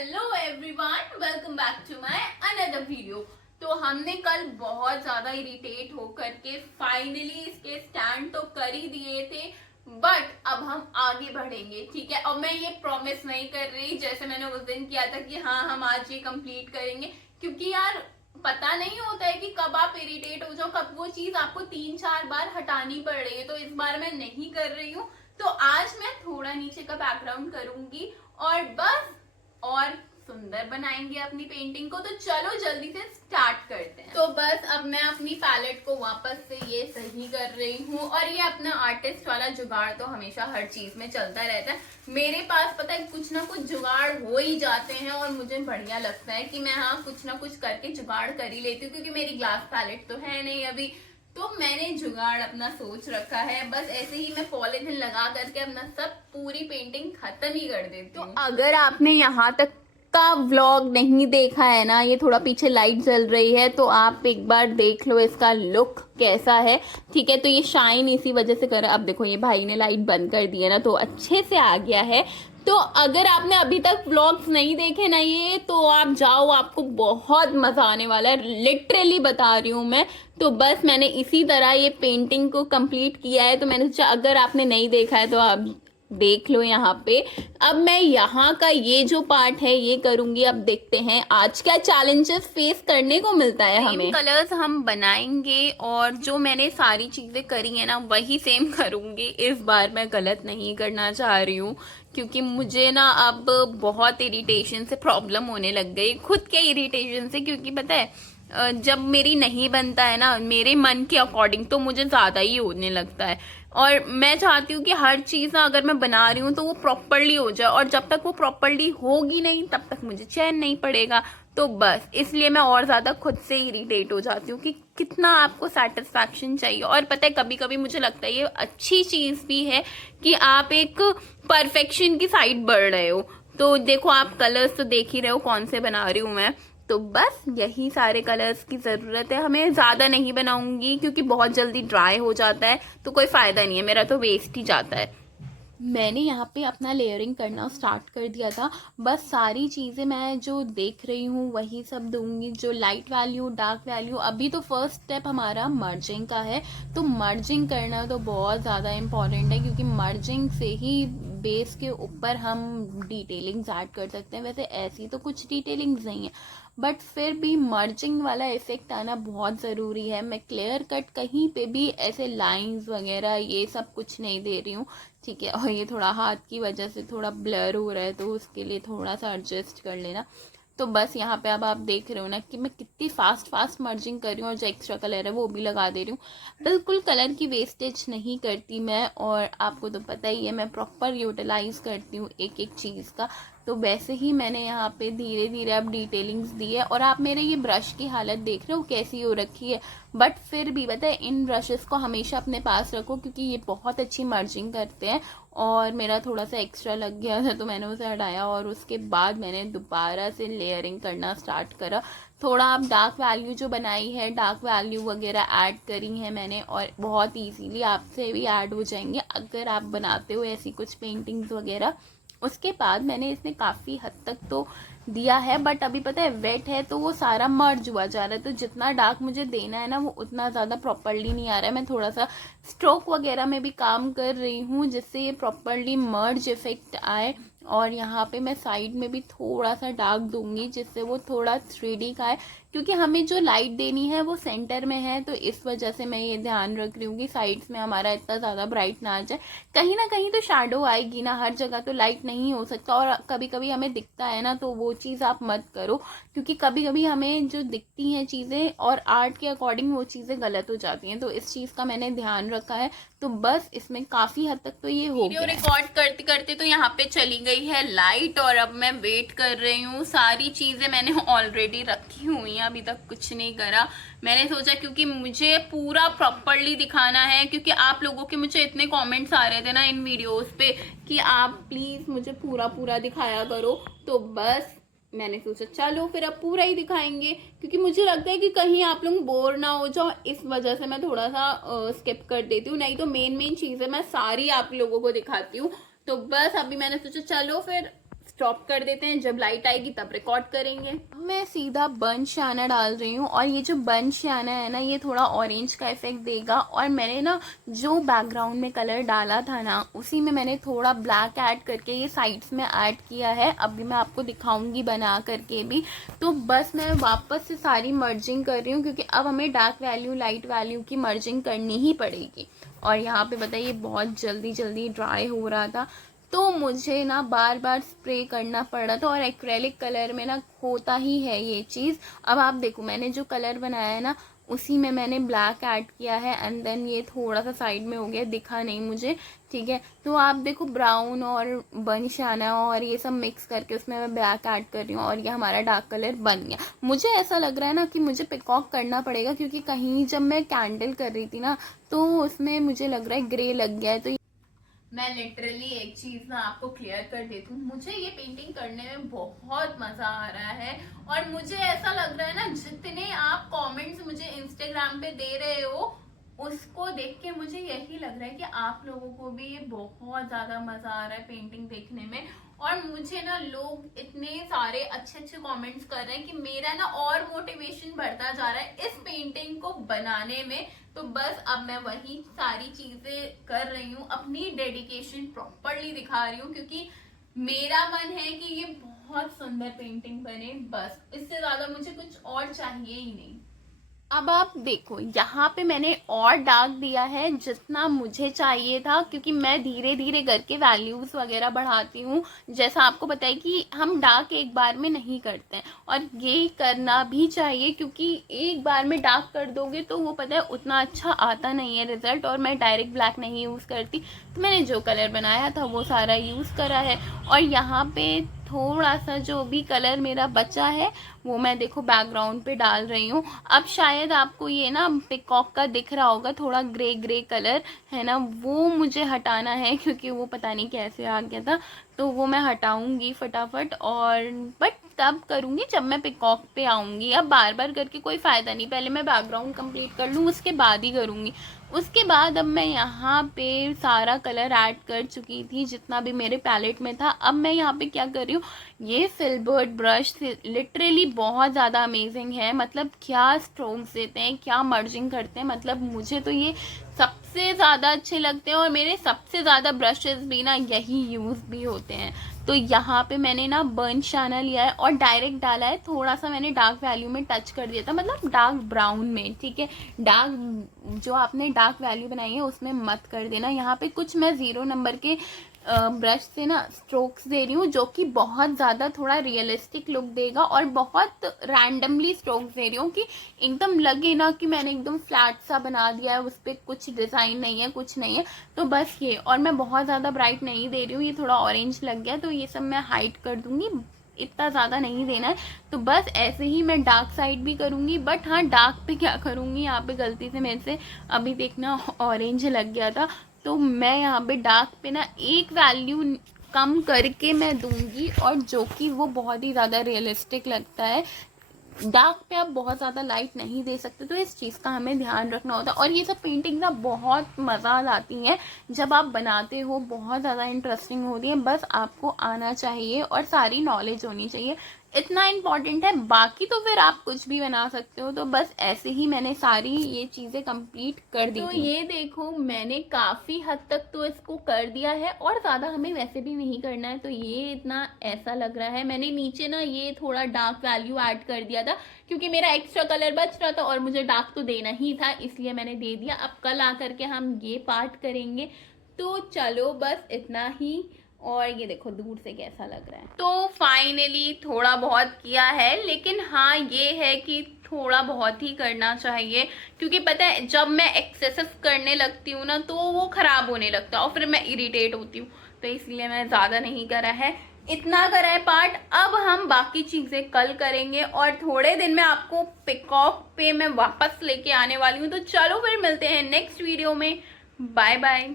Hello everyone, welcome back to my another video. तो हमने कल बहुत ज्यादा इरिटेट होकर के फाइनली इसके स्टैंड तो कर ही दिए थे, बट अब हम आगे बढ़ेंगे। ठीक है, और मैं ये प्रॉमिस नहीं कर रही जैसे मैंने उस दिन किया था कि हाँ हम आज ये कंप्लीट करेंगे, क्योंकि यार पता नहीं होता है कि कब आप इरिटेट हो जाओ, कब वो चीज आपको 3-4 बार हटानी पड़ रही है। तो इस बार मैं नहीं कर रही हूँ। तो आज मैं थोड़ा नीचे का बैकग्राउंड करूंगी और बस और सुंदर बनाएंगे अपनी पेंटिंग को। तो चलो जल्दी से स्टार्ट करते हैं। तो बस अब मैं अपनी पैलेट को वापस से ये सही कर रही हूँ, और ये अपना आर्टिस्ट वाला जुगाड़ तो हमेशा हर चीज में चलता रहता है। मेरे पास पता है कुछ ना कुछ जुगाड़ हो ही जाते हैं, और मुझे बढ़िया लगता है कि मैं हाँ कुछ ना कुछ करके जुगाड़ कर ही लेती हूँ, क्योंकि मेरी ग्लास पैलेट तो है नहीं अभी। तो मैंने जुगाड़ अपना सोच रखा है, बस ऐसे ही मैं पॉलिथीन लगा करके अपना सब पूरी पेंटिंग खत्म ही कर देती हूँ। तो अगर आपने यहाँ तक का व्लॉग नहीं देखा है ना, ये थोड़ा पीछे लाइट जल रही है तो आप एक बार देख लो इसका लुक कैसा है। ठीक है, तो ये शाइन इसी वजह से कर रहा है। अब देखो ये भाई ने लाइट बंद कर दी है ना, तो अच्छे से आ गया है। तो अगर आपने अभी तक व्लॉग्स नहीं देखे ना ये, तो आप जाओ, आपको बहुत मजा आने वाला है, लिटरली बता रही हूँ मैं। तो बस मैंने इसी तरह ये पेंटिंग को कंप्लीट किया है। तो मैंने सोचा अगर आपने नहीं देखा है तो आप देख लो यहाँ पे। अब मैं यहाँ का ये जो पार्ट है ये करूंगी। अब देखते हैं आज क्या चैलेंजेस फेस करने को मिलता है हमें। कलर्स हम बनाएंगे, और जो मैंने सारी चीजें करी है ना वही सेम करूंगी। इस बार मैं गलत नहीं करना चाह रही हूँ, क्योंकि मुझे ना अब बहुत इरिटेशन से प्रॉब्लम होने लग गई, खुद के इरिटेशन से। क्योंकि पता है जब मेरी नहीं बनता है ना मेरे मन के अकॉर्डिंग, तो मुझे ज्यादा ही होने लगता है। और मैं चाहती हूँ कि हर चीज ना अगर मैं बना रही हूँ तो वो प्रॉपरली हो जाए, और जब तक वो प्रॉपरली होगी नहीं तब तक मुझे चैन नहीं पड़ेगा। तो बस इसलिए मैं और ज्यादा खुद से इरिटेट हो जाती हूँ कि कितना आपको सेटिस्फैक्शन चाहिए। और पता है कभी कभी मुझे लगता है ये अच्छी चीज भी है कि आप एक परफेक्शन की साइड बढ़ रहे हो। तो देखो आप कलर्स तो देख ही रहे हो कौन से बना रही हूँ मैं। तो बस यही सारे कलर्स की ज़रूरत है हमें, ज़्यादा नहीं बनाऊंगी क्योंकि बहुत जल्दी ड्राई हो जाता है, तो कोई फ़ायदा नहीं है, मेरा तो वेस्ट ही जाता है। मैंने यहाँ पे अपना लेयरिंग करना स्टार्ट कर दिया था। बस सारी चीज़ें मैं जो देख रही हूँ वही सब दूंगी, जो लाइट वैल्यू डार्क वैल्यू। अभी तो फर्स्ट स्टेप हमारा मर्जिंग का है। तो मर्जिंग करना तो बहुत ज़्यादा इम्पॉर्टेंट है, क्योंकि मर्जिंग से ही बेस के ऊपर हम डिटेलिंग्स ऐड कर सकते हैं। वैसे ऐसी तो कुछ डिटेलिंग्स नहीं है, बट फिर भी मर्जिंग वाला इफेक्ट आना बहुत ज़रूरी है। मैं क्लियर कट कहीं पे भी ऐसे लाइंस वगैरह ये सब कुछ नहीं दे रही हूँ। ठीक है, और ये थोड़ा हाथ की वजह से थोड़ा ब्लर हो रहा है, तो उसके लिए थोड़ा सा एडजस्ट कर लेना। तो बस यहाँ पे अब आप देख रहे हो ना कि मैं कितनी फास्ट मर्जिंग कर रही हूँ, और जो एक्स्ट्रा कलर है वो भी लगा दे रही हूँ। बिल्कुल कलर की वेस्टेज नहीं करती मैं, और आपको तो पता ही है मैं प्रॉपर यूटिलाइज करती हूँ एक एक चीज़ का। तो वैसे ही मैंने यहाँ पे धीरे धीरे अब डिटेलिंग्स दी है। और आप मेरे ये ब्रश की हालत देख रहे हो कैसी हो रखी है, बट फिर भी पता है इन ब्रशेस को हमेशा अपने पास रखो, क्योंकि ये बहुत अच्छी मर्जिंग करते हैं। और मेरा थोड़ा सा एक्स्ट्रा लग गया था तो मैंने उसे हटाया, और उसके बाद मैंने दोबारा से लेयरिंग करना स्टार्ट करा। थोड़ा आप डार्क वैल्यू जो बनाई है, डार्क वैल्यू वगैरह ऐड करी है मैंने, और बहुत इजीली आपसे भी ऐड हो जाएंगे अगर आप बनाते हो ऐसी कुछ पेंटिंग्स वगैरह। उसके बाद मैंने इसमें काफ़ी हद तक तो दिया है, बट अभी पता है वेट है तो वो सारा मर्ज हुआ जा रहा है। तो जितना डार्क मुझे देना है ना वो उतना ज़्यादा प्रॉपरली नहीं आ रहा है। मैं थोड़ा सा स्ट्रोक वगैरह में भी काम कर रही हूँ जिससे ये प्रॉपरली मर्ज इफेक्ट आए। और यहाँ पे मैं साइड में भी थोड़ा सा डार्क दूंगी जिससे वो थोड़ा 3D का है, क्योंकि हमें जो लाइट देनी है वो सेंटर में है। तो इस वजह से मैं ये ध्यान रख रही हूँ कि साइड्स में हमारा इतना ज़्यादा ब्राइट ना आ जाए। कहीं ना कहीं तो शैडो आएगी ना, हर जगह तो लाइट नहीं हो सकता, और कभी कभी हमें दिखता है ना, तो वो चीज़ आप मत करो, क्योंकि कभी कभी हमें जो दिखती हैं चीज़ें और आर्ट के अकॉर्डिंग वो चीज़ें गलत हो जाती हैं। तो इस चीज़ का मैंने ध्यान रखा है। तो बस इसमें काफ़ी हद तक तो ये हो गया। रिकॉर्ड करते करते तो यहाँ पे चली गई है लाइट, और अब मैं वेट कर रही हूँ। सारी चीज़ें मैंने ऑलरेडी रखी हुई हैं, अभी तक कुछ नहीं करा। मैंने सोचा क्योंकि मुझे पूरा प्रॉपरली दिखाना है, क्योंकि आप लोगों के मुझे इतने कमेंट्स आ रहे थे ना इन वीडियोस पे कि आप प्लीज़ मुझे पूरा दिखाया करो। तो बस मैंने सोचा चलो फिर अब पूरा ही दिखाएंगे, क्योंकि मुझे लगता है कि कहीं आप लोग बोर ना हो जाओ, इस वजह से मैं थोड़ा सा स्किप कर देती हूँ। नहीं तो मेन चीज़ें मैं सारी आप लोगों को दिखाती हूँ। तो बस अभी मैंने सोचा चलो फिर स्टॉप कर देते हैं, जब लाइट आएगी तब रिकॉर्ड करेंगे। मैं सीधा बर्न शाना डाल रही हूँ और ये जो बर्न शाना है ना ये थोड़ा ऑरेंज का इफेक्ट देगा। और मैंने ना जो बैकग्राउंड में कलर डाला था ना उसी में मैंने थोड़ा ब्लैक ऐड करके ये साइड्स में ऐड किया है। अभी मैं आपको दिखाऊंगी बना करके भी। तो बस मैं वापस से सारी मर्जिंग कर रही हूँ क्योंकि अब हमें डार्क वैल्यू लाइट वैल्यू की मर्जिंग करनी ही पड़ेगी। और यहाँ पे बताइए बहुत जल्दी जल्दी ड्राई हो रहा था तो मुझे ना बार बार स्प्रे करना पड़ रहा था। और एक्रेलिक कलर में ना होता ही है ये चीज़। अब आप देखो मैंने जो कलर बनाया है ना उसी में मैंने ब्लैक ऐड किया है एंड देन ये थोड़ा सा साइड में हो गया, दिखा नहीं मुझे, ठीक है। तो आप देखो ब्राउन और बनिशाना और ये सब मिक्स करके उसमें मैं ब्लैक ऐड कर रही हूँ और ये हमारा डार्क कलर बन गया। मुझे ऐसा लग रहा है ना कि मुझे पिकॉक करना पड़ेगा क्योंकि कहीं जब मैं कैंडल कर रही थी ना तो उसमें मुझे लग रहा है ग्रे लग गया है। तो मैं लिटरली एक चीज ना आपको क्लियर कर देती हूँ, मुझे ये पेंटिंग करने में बहुत मजा आ रहा है। और मुझे ऐसा लग रहा है ना जितने आप कमेंट्स मुझे इंस्टाग्राम पे दे रहे हो उसको देख के मुझे यही लग रहा है कि आप लोगों को भी ये बहुत ज्यादा मजा आ रहा है पेंटिंग देखने में। और मुझे ना लोग इतने सारे अच्छे अच्छे कमेंट्स कर रहे हैं कि मेरा ना और मोटिवेशन बढ़ता जा रहा है इस पेंटिंग को बनाने में। तो बस अब मैं वही सारी चीजें कर रही हूँ, अपनी डेडिकेशन प्रॉपरली दिखा रही हूँ क्योंकि मेरा मन है कि ये बहुत सुंदर पेंटिंग बने। बस इससे ज्यादा मुझे कुछ और चाहिए ही नहीं। अब आप देखो यहाँ पे मैंने और डार्क दिया है जितना मुझे चाहिए था क्योंकि मैं धीरे धीरे करके वैल्यूज वगैरह बढ़ाती हूँ। जैसा आपको पता है कि हम डार्क एक बार में नहीं करते हैं और ये करना भी चाहिए क्योंकि एक बार में डार्क कर दोगे तो वो पता है उतना अच्छा आता नहीं है रिजल्ट। और मैं डायरेक्ट ब्लैक नहीं यूज़ करती तो मैंने जो कलर बनाया था वो सारा यूज़ करा है। और यहाँ पे थोड़ा सा जो भी कलर मेरा बचा है वो मैं देखो बैकग्राउंड पे डाल रही हूँ। अब शायद आपको ये ना पिकॉक का दिख रहा होगा थोड़ा ग्रे ग्रे कलर है ना, वो मुझे हटाना है क्योंकि वो पता नहीं कैसे आ गया था। तो वो मैं हटाऊंगी फटाफट और बट तब करूंगी जब मैं पिकॉक पे आऊंगी। अब बार बार करके कोई फ़ायदा नहीं, पहले मैं बैकग्राउंड कंप्लीट कर लूँ उसके बाद ही करूंगी। उसके बाद अब मैं यहाँ पे सारा कलर ऐड कर चुकी थी जितना भी मेरे पैलेट में था। अब मैं यहाँ पे क्या कर रही हूँ, ये फिल्बर्ट ब्रश लिटरली बहुत ज़्यादा अमेजिंग है। मतलब क्या स्ट्रोक्स देते हैं, क्या मर्जिंग करते हैं, मतलब मुझे तो ये सबसे ज़्यादा अच्छे लगते हैं। और मेरे सबसे ज़्यादा ब्रशेस भी ना यही यूज़ भी होते हैं। तो यहाँ पे मैंने ना बर्न शाना लिया है और डायरेक्ट डाला है, थोड़ा सा मैंने डार्क वैल्यू में टच कर दिया था, मतलब डार्क ब्राउन में, ठीक है। डार्क जो आपने डार्क वैल्यू बनाई है उसमें मत कर देना। यहाँ पे कुछ मैं 0 नंबर के ब्रश से ना स्ट्रोक्स दे रही हूँ जो कि बहुत ज़्यादा थोड़ा रियलिस्टिक लुक देगा। और बहुत रैंडमली स्ट्रोक्स दे रही हूँ कि एकदम लगे ना कि मैंने एकदम फ्लैट सा बना दिया है, उस पर कुछ डिज़ाइन नहीं है, कुछ नहीं है। तो बस ये, और मैं बहुत ज़्यादा ब्राइट नहीं दे रही हूँ, ये थोड़ा ऑरेंज लग गया तो ये सब मैं हाइड कर दूँगी, इतना ज़्यादा नहीं देना है। तो बस ऐसे ही मैं डार्क साइड भी करूँगी। बट हाँ डार्क पे क्या करूँगी, यहाँ पे गलती से मेरे से अभी देखना ऑरेंज लग गया था तो मैं यहाँ पे डार्क पे ना एक वैल्यू कम करके मैं दूंगी और जो कि वो बहुत ही ज़्यादा रियलिस्टिक लगता है। डार्क पे आप बहुत ज़्यादा लाइट नहीं दे सकते तो इस चीज़ का हमें ध्यान रखना होता है। और ये सब पेंटिंग ना बहुत मज़ा लाती हैं जब आप बनाते हो, बहुत ज़्यादा इंटरेस्टिंग होती है। बस आपको आना चाहिए और सारी नॉलेज होनी चाहिए, इतना इम्पॉर्टेंट है। बाकी तो फिर आप कुछ भी बना सकते हो। तो बस ऐसे ही मैंने सारी ये चीज़ें कंप्लीट कर दी। तो ये देखो मैंने काफ़ी हद तक तो इसको कर दिया है और ज़्यादा हमें वैसे भी नहीं करना है। तो ये इतना ऐसा लग रहा है, मैंने नीचे ना ये थोड़ा डार्क वैल्यू ऐड कर दिया था क्योंकि मेरा एक्स्ट्रा कलर बच रहा था और मुझे डार्क तो देना ही था, इसलिए मैंने दे दिया। अब कल आकर के हम ये पार्ट करेंगे। तो चलो बस इतना ही। और ये देखो दूर से कैसा लग रहा है। तो फाइनली थोड़ा बहुत किया है, लेकिन हाँ ये है कि थोड़ा बहुत ही करना चाहिए क्योंकि पता है जब मैं एक्सेसिव करने लगती हूँ ना तो वो खराब होने लगता है और फिर मैं इरिटेट होती हूँ। तो इसलिए मैं ज़्यादा नहीं करा है, इतना करा है पार्ट। अब हम बाकी चीज़ें कल करेंगे और थोड़े दिन में आपको पिकॉक पे मैं वापस लेके आने वाली हूँ। तो चलो फिर मिलते हैं नेक्स्ट वीडियो में। Bye bye.